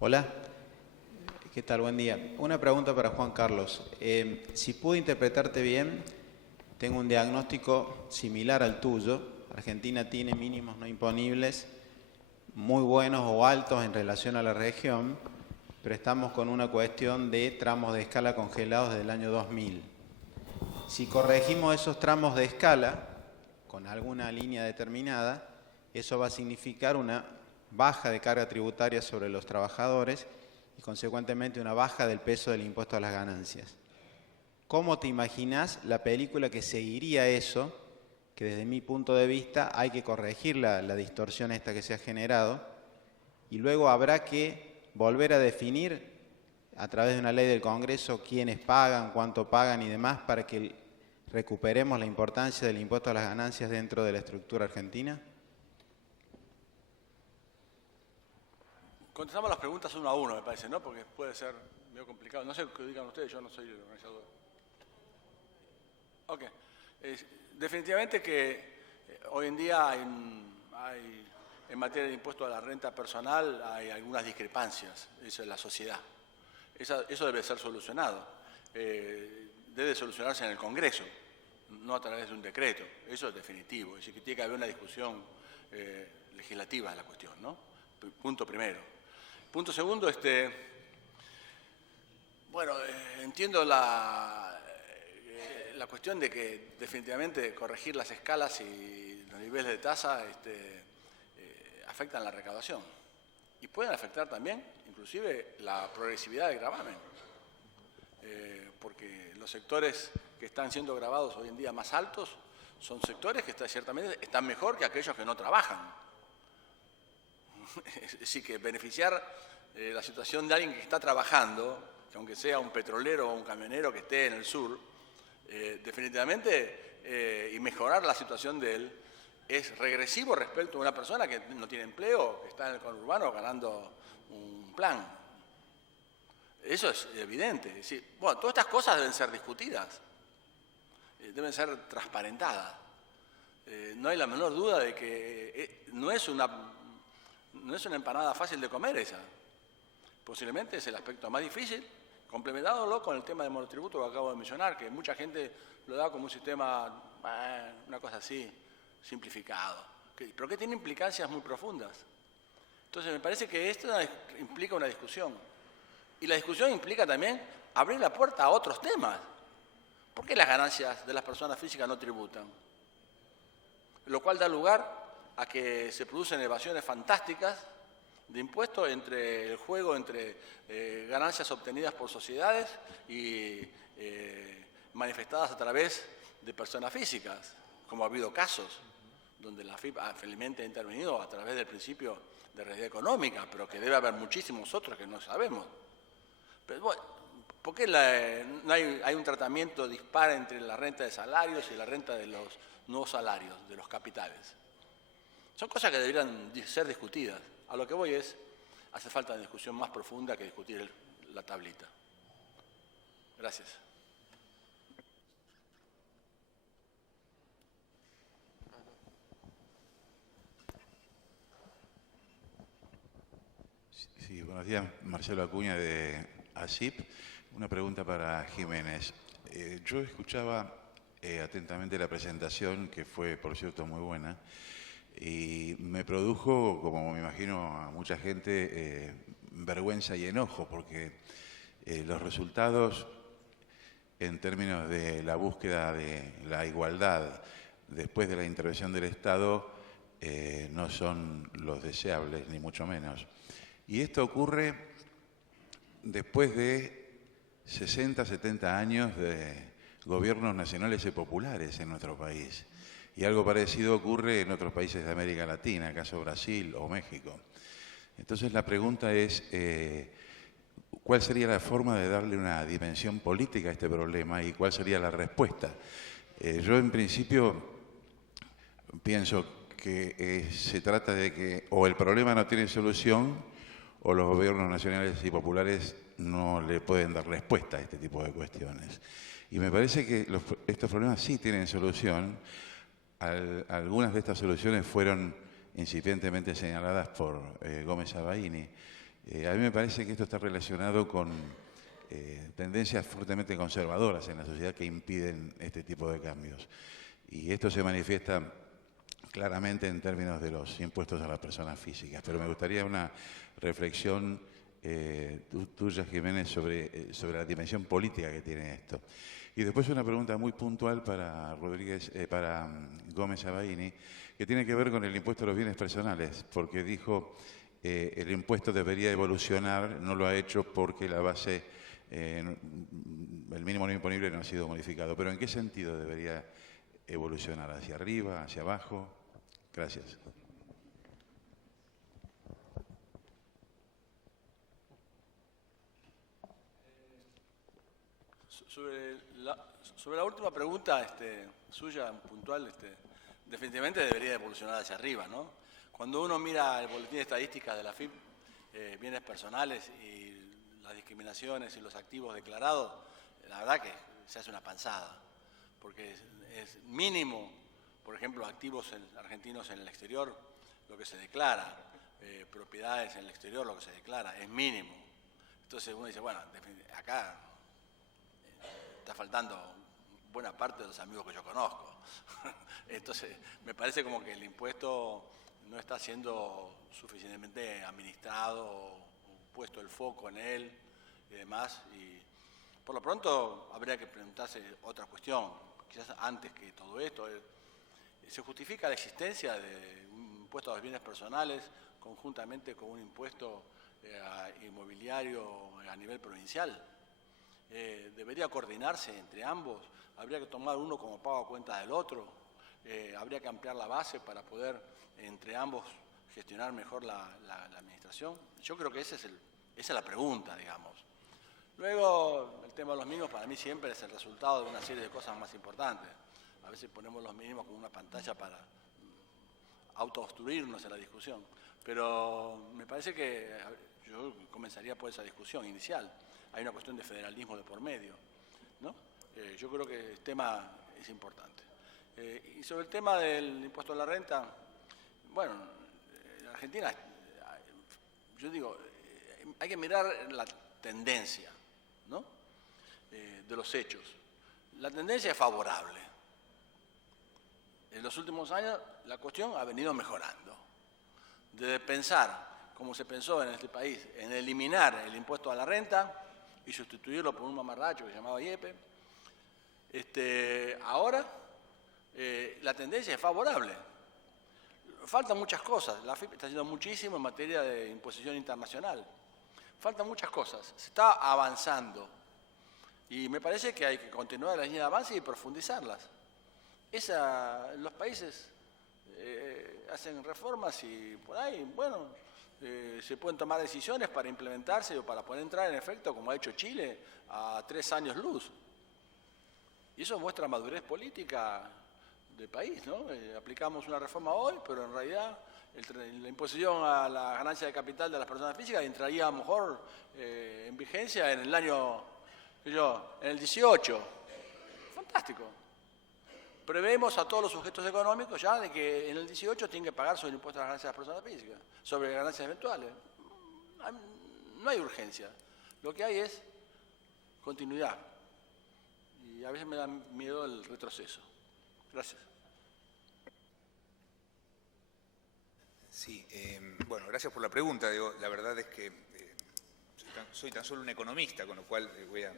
Hola, ¿qué tal? Buen día. Una pregunta para Juan Carlos. Si pude interpretarte bien, tengo un diagnóstico similar al tuyo. Argentina tiene mínimos no imponibles muy buenos o altos en relación a la región, pero estamos con una cuestión de tramos de escala congelados desde el año 2000. Si corregimos esos tramos de escala con alguna línea determinada, eso va a significar una baja de carga tributaria sobre los trabajadores y consecuentemente una baja del peso del impuesto a las ganancias. ¿Cómo te imaginas la película que seguiría eso? Que desde mi punto de vista hay que corregir la distorsión esta que se ha generado y luego habrá que volver a definir a través de una ley del Congreso quiénes pagan, cuánto pagan y demás para que recuperemos la importancia del impuesto a las ganancias dentro de la estructura argentina. Contestamos las preguntas uno a uno, me parece, ¿no? Porque puede ser medio complicado. No sé qué digan ustedes, yo no soy el organizador. Ok. Definitivamente que hoy en día en materia de impuesto a la renta personal hay algunas discrepancias, eso es la sociedad. Eso debe ser solucionado. Debe solucionarse en el Congreso, no a través de un decreto. Eso es definitivo. Es decir, que tiene que haber una discusión legislativa en la cuestión, ¿no? Punto primero. Punto segundo, bueno, entiendo la cuestión de que definitivamente corregir las escalas y los niveles de tasa afectan la recaudación. Y pueden afectar también, inclusive, la progresividad del gravamen. Porque los sectores que están siendo gravados hoy en día más altos son sectores que ciertamente están mejor que aquellos que no trabajan. Es decir, que beneficiar la situación de alguien que está trabajando, que aunque sea un petrolero o un camionero que esté en el sur, definitivamente, y mejorar la situación de él, es regresivo respecto a una persona que no tiene empleo, que está en el conurbano ganando un plan. Eso es evidente. Es decir, bueno, todas estas cosas deben ser discutidas, deben ser transparentadas. No hay la menor duda de que no es una empanada fácil de comer esa. Posiblemente es el aspecto más difícil, complementándolo con el tema del monotributo que acabo de mencionar, que mucha gente lo da como un sistema, una cosa así, simplificado, pero que tiene implicancias muy profundas. Entonces me parece que esto implica una discusión. Y la discusión implica también abrir la puerta a otros temas. ¿Por qué las ganancias de las personas físicas no tributan? Lo cual da lugar a que se producen evasiones fantásticas de impuestos entre el juego entre ganancias obtenidas por sociedades y manifestadas a través de personas físicas, como ha habido casos donde la FIP felizmente ha intervenido a través del principio de realidad económica, pero que debe haber muchísimos otros que no sabemos. Pero bueno, ¿por qué no hay un tratamiento dispar entre la renta de salarios y la renta de los nuevos salarios, de los capitales? Son cosas que deberían ser discutidas. A lo que voy hace falta una discusión más profunda que discutir la tablita. Gracias. Sí, buenos días. Marcelo Acuña de ASIP. Una pregunta para Jiménez. Yo escuchaba atentamente la presentación, que fue, por cierto, muy buena, y me produjo, como me imagino a mucha gente, vergüenza y enojo, porque los resultados en términos de la búsqueda de la igualdad después de la intervención del Estado no son los deseables, ni mucho menos. Y esto ocurre después de 60, 70 años de gobiernos nacionales y populares en nuestro país. Y algo parecido ocurre en otros países de América Latina, caso Brasil o México. Entonces la pregunta es, ¿cuál sería la forma de darle una dimensión política a este problema y cuál sería la respuesta? Yo en principio pienso que se trata de que o el problema no tiene solución o los gobiernos nacionales y populares no le pueden dar respuesta a este tipo de cuestiones. Y me parece que estos problemas sí tienen solución. Algunas de estas soluciones fueron incipientemente señaladas por Gómez Sabaini. A mí me parece que esto está relacionado con tendencias fuertemente conservadoras en la sociedad que impiden este tipo de cambios. Y esto se manifiesta claramente en términos de los impuestos a las personas físicas. Pero me gustaría una reflexión tuya, Jiménez, sobre la dimensión política que tiene esto. Y después una pregunta muy puntual para Gómez Sabaini, que tiene que ver con el impuesto a los bienes personales, porque dijo el impuesto debería evolucionar, no lo ha hecho porque la base, el mínimo no imponible no ha sido modificado. Pero ¿en qué sentido debería evolucionar? ¿Hacia arriba, hacia abajo? Gracias. Sobre la última pregunta suya, puntual, definitivamente debería evolucionar hacia arriba, ¿no? Cuando uno mira el boletín de estadísticas de la AFIP, bienes personales y las discriminaciones y los activos declarados, la verdad que se hace una panzada, porque es mínimo, por ejemplo, activos argentinos en el exterior, lo que se declara, propiedades en el exterior, lo que se declara, es mínimo. Entonces uno dice, bueno, acá está faltando buena parte de los amigos que yo conozco. Entonces, me parece como que el impuesto no está siendo suficientemente administrado o puesto el foco en él y demás. Y por lo pronto habría que preguntarse otra cuestión, quizás antes que todo esto. ¿Se justifica la existencia de un impuesto a los bienes personales conjuntamente con un impuesto inmobiliario a nivel provincial? Debería coordinarse entre ambos, habría que tomar uno como pago a cuenta del otro, habría que ampliar la base para poder entre ambos gestionar mejor la administración. Yo creo que esa es la pregunta, digamos. Luego, el tema de los mínimos para mí siempre es el resultado de una serie de cosas más importantes. A veces ponemos los mínimos como una pantalla para autoobstruirnos en la discusión, pero me parece que yo comenzaría por esa discusión inicial. Hay una cuestión de federalismo de por medio, ¿no? Yo creo que el tema es importante. Y sobre el tema del impuesto a la renta, bueno, en Argentina, yo digo, hay que mirar la tendencia, ¿no? De los hechos. La tendencia es favorable. En los últimos años la cuestión ha venido mejorando. Desde pensar, como se pensó en este país, en eliminar el impuesto a la renta y sustituirlo por un mamarracho que se llamaba IEPE, ahora la tendencia es favorable. Faltan muchas cosas. La AFIP está haciendo muchísimo en materia de imposición internacional. Faltan muchas cosas. Se está avanzando. Y me parece que hay que continuar la línea de avance y profundizarlas. Los países hacen reformas y por ahí, bueno, se pueden tomar decisiones para implementarse o para poder entrar en efecto, como ha hecho Chile, a 3 años luz. Y eso muestra madurez política del país, ¿no? Aplicamos una reforma hoy, pero en realidad la imposición a la ganancia de capital de las personas físicas entraría a lo mejor en vigencia en el año, en el 18. Fantástico. Prevemos a todos los sujetos económicos ya de que en el 18 tienen que pagar sobre el impuesto a las ganancias de las personas físicas, sobre ganancias eventuales. No hay urgencia. Lo que hay es continuidad. Y a veces me da miedo el retroceso. Gracias. Sí, bueno, gracias por la pregunta. Digo, la verdad es que soy tan solo un economista, con lo cual voy a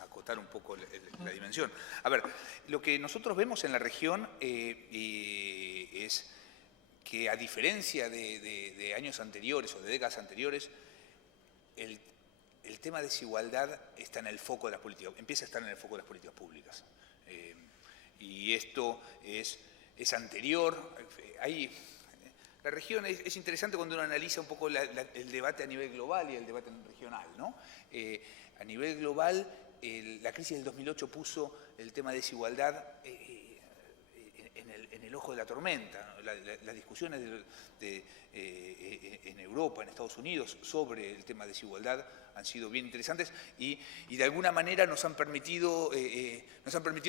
acotar un poco la dimensión. A ver, lo que nosotros vemos en la región es que, a diferencia de años anteriores o de décadas anteriores, el tema de desigualdad está en el foco de las políticas, empieza a estar en el foco de las políticas públicas. Y esto es anterior. La región es interesante cuando uno analiza un poco el debate a nivel global y el debate regional, ¿no? A nivel global, la crisis del 2008 puso el tema de desigualdad en el ojo de la tormenta, ¿no? Las discusiones en Europa, en Estados Unidos, sobre el tema de desigualdad han sido bien interesantes y de alguna manera nos han permitido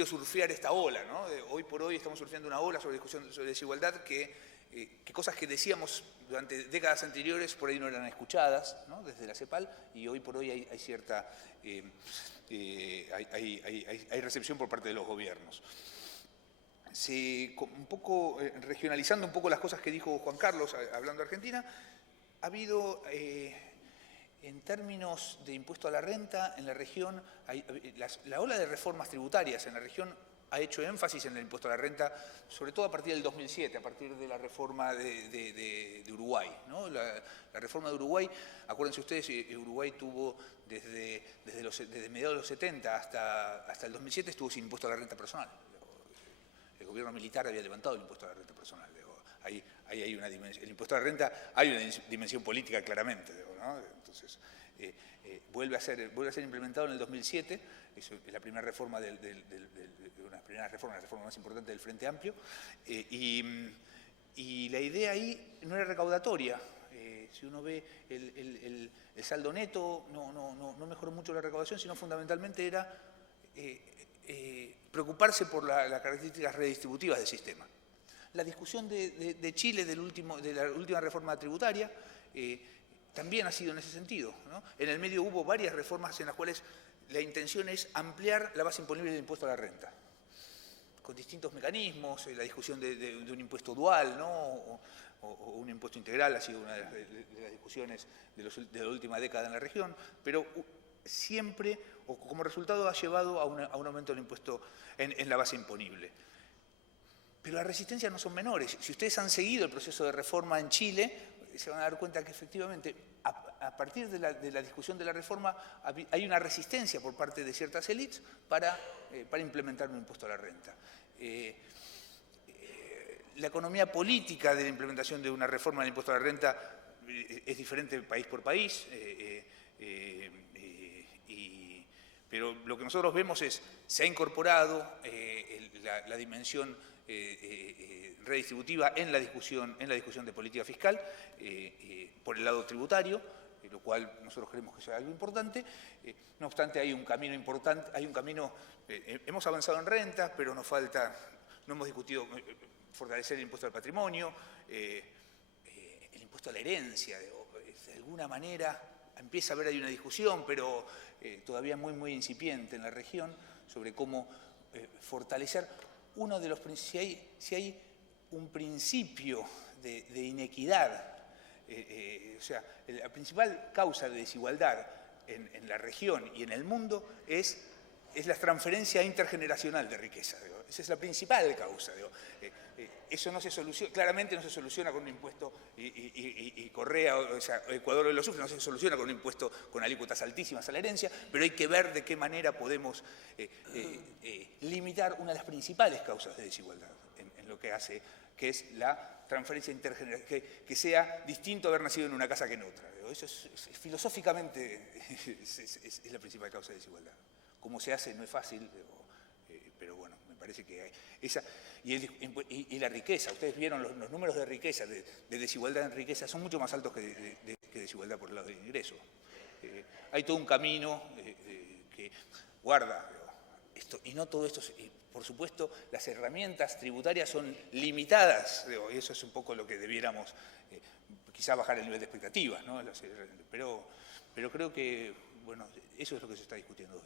surfear esta ola, ¿no? Hoy por hoy estamos surfeando una ola sobre discusión sobre desigualdad que que cosas que decíamos durante décadas anteriores por ahí no eran escuchadas, ¿no?, desde la CEPAL, y hoy por hoy hay cierta hay recepción por parte de los gobiernos. Un poco, regionalizando un poco las cosas que dijo Juan Carlos hablando de Argentina, ha habido, en términos de impuesto a la renta, en la región, la ola de reformas tributarias en la región ha hecho énfasis en el impuesto a la renta, sobre todo a partir del 2007, a partir de la reforma de Uruguay, ¿no? La reforma de Uruguay, acuérdense ustedes, Uruguay tuvo desde mediados de los 70 hasta el 2007 estuvo sin impuesto a la renta personal. El gobierno militar había levantado el impuesto a la renta personal. Ahí hay una dimensión, el impuesto a la renta hay una dimensión política claramente, ¿no? Entonces, vuelve a ser implementado en el 2007, es la primera reforma la reforma más importante del Frente Amplio, y la idea ahí no era recaudatoria. Si uno ve el saldo neto, no mejoró mucho la recaudación, sino fundamentalmente era preocuparse por las características redistributivas del sistema. La discusión de Chile de la última reforma tributaria también ha sido en ese sentido, ¿no? En el medio hubo varias reformas en las cuales la intención es ampliar la base imponible del impuesto a la renta, con distintos mecanismos, la discusión de un impuesto dual, ¿no?, o un impuesto integral ha sido una de las discusiones de la última década en la región, pero siempre, o como resultado, ha llevado a un aumento del impuesto en la base imponible. Pero las resistencias no son menores. Si ustedes han seguido el proceso de reforma en Chile, se van a dar cuenta que efectivamente, a partir de la discusión de la reforma, hay una resistencia por parte de ciertas élites para implementar un impuesto a la renta. La economía política de la implementación de una reforma del impuesto a la renta es diferente país por país, pero lo que nosotros vemos es, se ha incorporado la dimensión redistributiva en la discusión de política fiscal por el lado tributario, lo cual nosotros creemos que es algo importante. No obstante, hay un camino importante, hemos avanzado en rentas, pero nos falta, no hemos discutido fortalecer el impuesto al patrimonio, el impuesto a la herencia, de alguna manera empieza a haber ahí una discusión, pero todavía muy incipiente en la región, sobre cómo fortalecer uno de los, si hay un principio de inequidad, o sea, la principal causa de desigualdad en la región y en el mundo es la transferencia intergeneracional de riqueza. Digo. Esa es la principal causa. Digo. Eso no se soluciona, claramente no se soluciona con un impuesto, y Correa, o sea, Ecuador lo sufre, no se soluciona con un impuesto con alícuotas altísimas a la herencia, pero hay que ver de qué manera podemos limitar una de las principales causas de desigualdad en lo que hace, que es la transferencia intergeneracional, que sea distinto haber nacido en una casa que en otra. Digo. Eso filosóficamente es la principal causa de desigualdad. Cómo se hace no es fácil, pero bueno, me parece que esa... Y la riqueza, ustedes vieron los números de riqueza, de desigualdad en riqueza, son mucho más altos que desigualdad por el lado del ingreso. Hay todo un camino que guarda esto, y no todo esto, por supuesto, las herramientas tributarias son limitadas, y eso es un poco lo que debiéramos quizá bajar el nivel de expectativas, ¿no? Pero creo que, bueno, eso es lo que se está discutiendo hoy.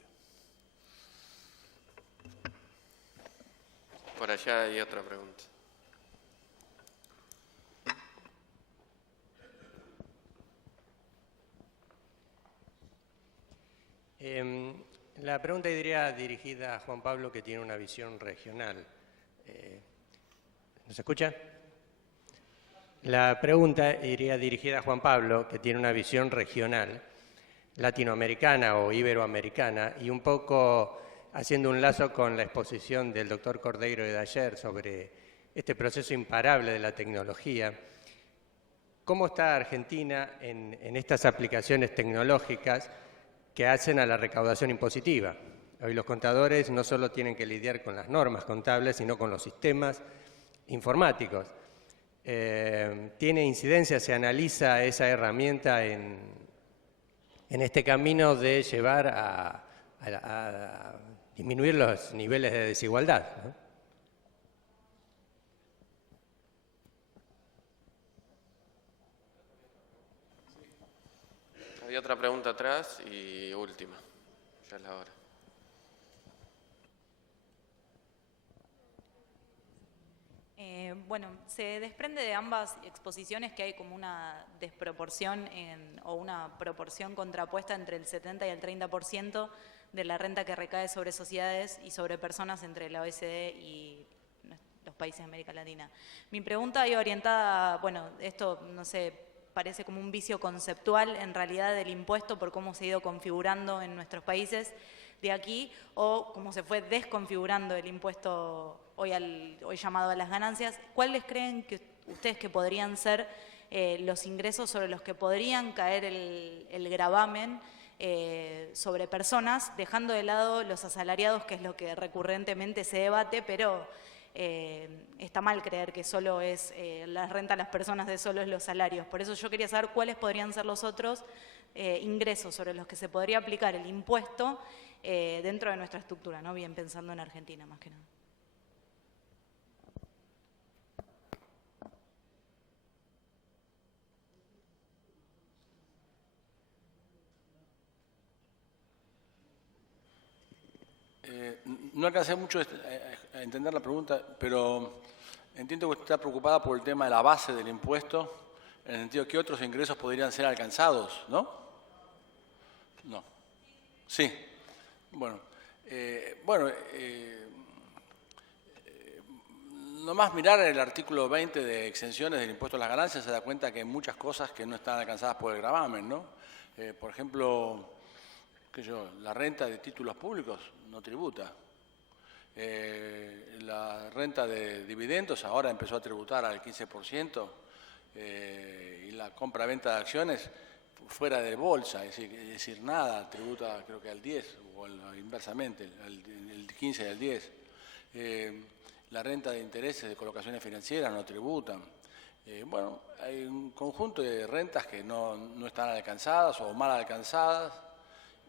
Por allá hay otra pregunta. La pregunta iría dirigida a Juan Pablo, que tiene una visión regional. ¿Nos escucha? La pregunta iría dirigida a Juan Pablo, que tiene una visión regional, latinoamericana o iberoamericana, y un poco haciendo un lazo con la exposición del doctor Cordeiro de ayer sobre este proceso imparable de la tecnología. ¿Cómo está Argentina en estas aplicaciones tecnológicas que hacen a la recaudación impositiva? Hoy los contadores no solo tienen que lidiar con las normas contables, sino con los sistemas informáticos. ¿Tiene incidencia, se analiza esa herramienta en este camino de llevar a disminuir los niveles de desigualdad, ¿no? Había otra pregunta atrás y última. Ya es la hora. Bueno, se desprende de ambas exposiciones que hay como una desproporción o una proporción contrapuesta entre el 70 y el 30% de la renta que recae sobre sociedades y sobre personas entre la OECD y los países de América Latina. Mi pregunta iba orientada, bueno, esto, no sé, parece como un vicio conceptual en realidad del impuesto por cómo se ha ido configurando en nuestros países de aquí, o cómo se fue desconfigurando el impuesto hoy llamado a las ganancias. ¿Cuáles creen que ustedes que podrían ser los ingresos sobre los que podrían caer el gravamen sobre personas, dejando de lado los asalariados, que es lo que recurrentemente se debate, pero está mal creer que solo es la renta a las personas de solo es los salarios? Por eso yo quería saber cuáles podrían ser los otros ingresos sobre los que se podría aplicar el impuesto dentro de nuestra estructura, ¿no? Bien pensando en Argentina más que nada. No alcancé mucho a entender la pregunta, pero entiendo que usted está preocupada por el tema de la base del impuesto, en el sentido de que otros ingresos podrían ser alcanzados, ¿no? No. Sí. Bueno. Nomás mirar el artículo 20 de exenciones del impuesto a las ganancias se da cuenta que hay muchas cosas que no están alcanzadas por el gravamen, ¿no? Por ejemplo, la renta de títulos públicos no tributa. La renta de dividendos ahora empezó a tributar al 15%, y la compra-venta de acciones fuera de bolsa, es decir, nada, tributa creo que al 10 o inversamente, el 15 y al 10. La renta de intereses de colocaciones financieras no tributan. Bueno, hay un conjunto de rentas que no están alcanzadas o mal alcanzadas,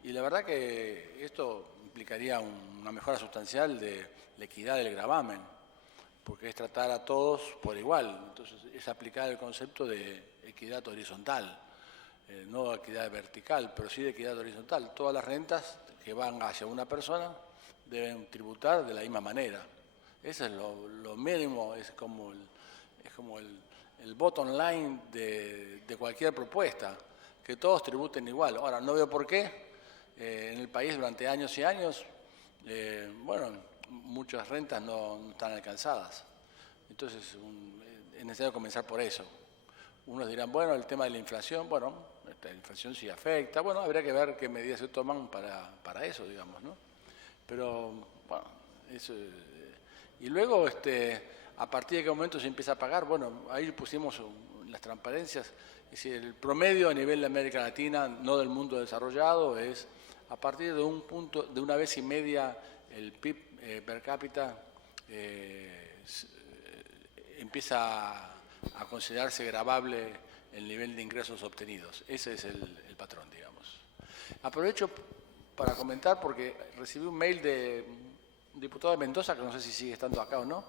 y la verdad que esto implicaría una mejora sustancial de la equidad del gravamen, porque es tratar a todos por igual. Entonces es aplicar el concepto de equidad horizontal, no equidad vertical, pero sí de equidad horizontal. Todas las rentas que van hacia una persona deben tributar de la misma manera. Eso es lo mínimo, es como el bottom line de cualquier propuesta, que todos tributen igual. Ahora, no veo por qué en el país durante años y años, muchas rentas no están alcanzadas. Entonces, es necesario comenzar por eso. Unos dirán, bueno, el tema de la inflación, bueno, la inflación sí afecta, bueno, habría que ver qué medidas se toman para eso, digamos, ¿no? Pero, bueno, eso... Y luego, a partir de qué momento se empieza a pagar, bueno, ahí pusimos las transparencias, es decir, el promedio a nivel de América Latina, no del mundo desarrollado, es a partir de un punto, de 1,5 veces el PIB per cápita empieza a considerarse gravable el nivel de ingresos obtenidos. Ese es el patrón, digamos. Aprovecho para comentar porque recibí un mail de un diputado de Mendoza, que no sé si sigue estando acá o no,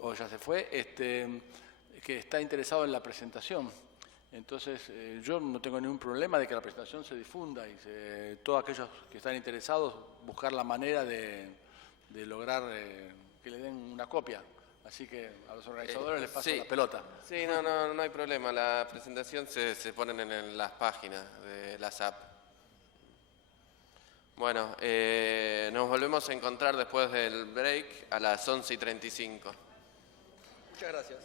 o ya se fue, que está interesado en la presentación. Entonces, yo no tengo ningún problema de que la presentación se difunda y todos aquellos que están interesados buscar la manera de lograr que le den una copia. Así que a los organizadores les paso la pelota. Sí, no hay problema. La presentación se ponen en las páginas de las apps. Bueno, nos volvemos a encontrar después del break a las 11:35. Muchas gracias.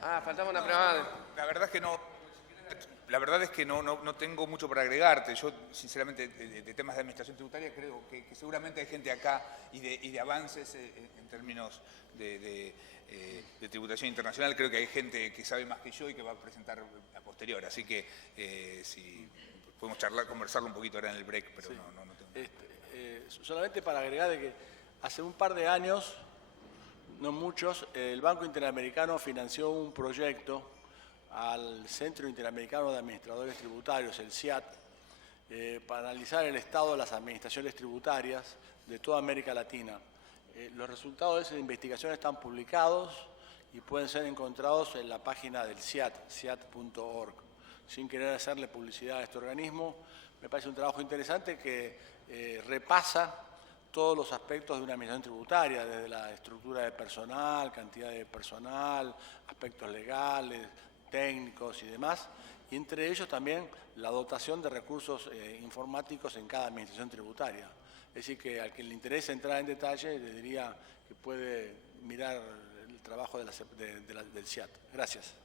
Faltaba una pregunta. La verdad es que no tengo mucho para agregarte. Yo, sinceramente, de temas de administración tributaria, creo que seguramente hay gente acá y de avances en términos de tributación internacional. Creo que hay gente que sabe más que yo y que va a presentar a posterior. Así que si podemos conversarlo un poquito ahora en el break, pero sí. No tengo. Solamente para agregar de que hace un par de años, no muchos, el Banco Interamericano financió un proyecto al Centro Interamericano de Administradores Tributarios, el CIAT, para analizar el estado de las administraciones tributarias de toda América Latina. Los resultados de esa investigación están publicados y pueden ser encontrados en la página del CIAT, ciat.org. sin querer hacerle publicidad a este organismo. Me parece un trabajo interesante que repasa todos los aspectos de una administración tributaria, desde la estructura de personal, cantidad de personal, aspectos legales, técnicos y demás, y entre ellos también la dotación de recursos informáticos en cada administración tributaria. Es decir, que al que le interese entrar en detalle, le diría que puede mirar el trabajo del CIAT. Gracias.